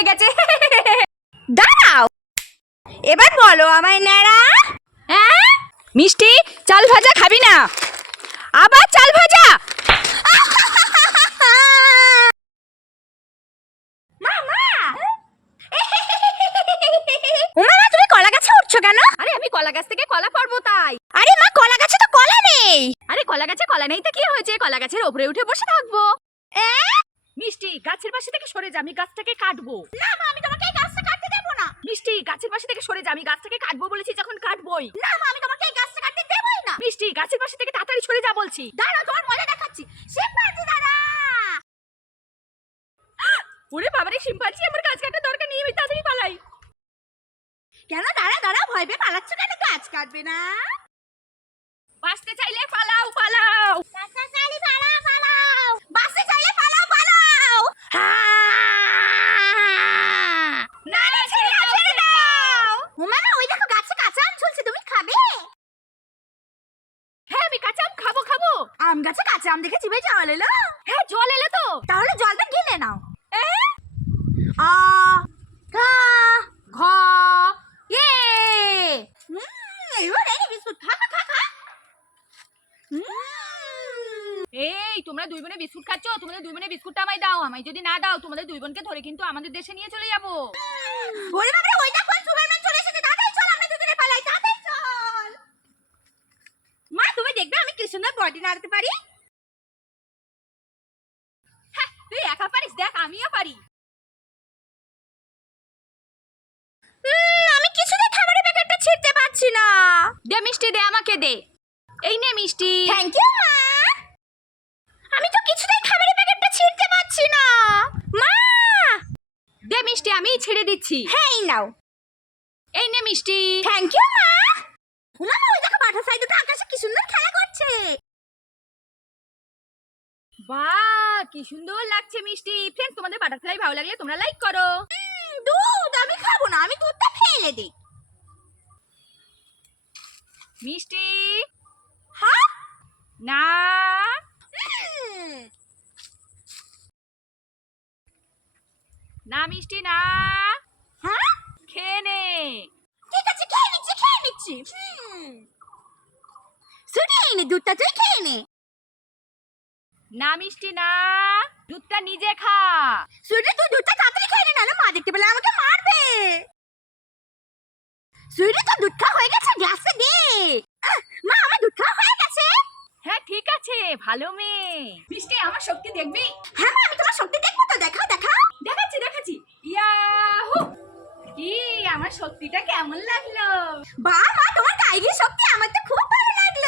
হয়ে গেছে। দাঁড়াও। এবার বলো আমায় ন্যাড়া। হ্যাঁ মিষ্টি চাল ভাজা খাবি না। আবার চাল ভাজা। তুমি কলা গাছে উঠছো কেন? আরে আমি কলা গাছ থেকে কলা পারব তাই। আরে মা কলা গাছে তো কলা নেই। আরে কলা গাছে কলা নেই তো কি হয়েছে? কলা গাছের ওপরে উঠে বসে থাকব। মিষ্টি গাছের পাশে থেকে সরে যা আমি গাছটাকে কাটবো। না মা আমি তোমাকে এই গাছটা কাটতে দেবো না। মিষ্টি গাছের পাশে থেকে সরে যা আমি গাছটাকে কাটবো বলেছি যখন কাটবোই। না মা আমি তোমাকে এই গাছটা কাটতে দেবই না। মিষ্টি গাছের পাশে থেকে তাড়াতাড়ি সরে যা বলছি। দাঁড়াও তোমার মজা দেখাচ্ছি। শিম্পাঞ্জি দাঁড়া ওরে বাবারে শিম্পাঞ্জি আমার গাছ কাটার দরকার নেই আমি তাড়াতাড়ি পালাই। কেন দাঁড়া দাঁড়া ভয় পেয়ে পালাচ্ছ কেন? গাছ কাটবে না। না না ছেড়ে দাও ছেড়ে দাও। মামা ওই দেখো গাছে কাঁচা আম ঝুলছে তুমি খাবে? হ্যাঁ আমি কাঁচা আম খাব খাব। আম গাছে কাঁচা আম দেখে জিভে জল এলো? হ্যাঁ জল এলো তো। তাহলে জলটা গিলে নাও। আ ঘা ঘ এ এবার এই বিস্কুট খা খা খা খা এই তোমরা দুই বোনে বিস্কুট খাচ্ছ তোমাদের দুই বোনে বিস্কুটটা আমায় দাও আমায় যদি না দাও তোমাদের দুই বোনকে ধরে কিন্তু আমাদের দেশে নিয়ে চলে যাব। ওরে বাবা ওই দেখো সুপারম্যান চলে এসেছে তাড়াতাড়ি চল আমরা দুজনে পালাই তাড়াতাড়ি চল। মা তুমি দেখবে আমি কি সুন্দর বডি নাড়তে পারি? হ্যাঁ তুই একা পারিস দেখ আমিও পারি। আমি কিছুতেই খাবারের প্যাকেটটা ছিঁড়তে পারছি না। দে মিষ্টি দে আমাকে দে। এই নে মিষ্টি। থ্যাংক ইউ মা আমি তো কিছুতেই খাবারের প্যাকেটটা ছিঁড়তে পারছি না মা দে মিষ্টি আমিই ছেড়ে দিচ্ছি। হ্যাঁ এই নাও। এই নে মিষ্টি। থ্যাংক ইউ মা। মা ওই দেখো বাটারফ্লাই দুটো আকাশে কি সুন্দর খেলা করছে। বাহ কি সুন্দর লাগছে মিষ্টি। ফ্রেন্ডস তোমাদের বাটারফ্লাই ভালো লাগলে তোমরা লাইক করো। দুধ আমি খাব না আমি দুধটা ফেলে দিই। মিষ্টি। হ্যাঁ? না। না মিষ্টি না। খেয়ে নে ঠিক আছে খেয়ে নিচ্ছি খেয়ে নিচ্ছি শুনি নে দুধটা তুই খেয়ে নে না মিষ্টি না দুধটা নিজে খা সুইটি তুই দুধটা তাড়াতাড়ি খেয়ে নে নাহলে মা দেখতে পেলে আমাকে মারবে সুইটি তো দুধ খাওয়া হয়ে গেছে গ্লাসে দে মা আমার দুধ খাওয়া হয়ে গেছে হ্যাঁ ঠিক আছে ভালো মেয়ে মিষ্টি আমার শক্তি দেখবি হ্যাঁ মা আমি তোমার শক্তি দেখব তো দেখাও দেখাও কি আমার শক্তিটা কেমন লাগল? বা মা, তোমার কাইগি শক্তি আমার তো খুব ভালো লাগল।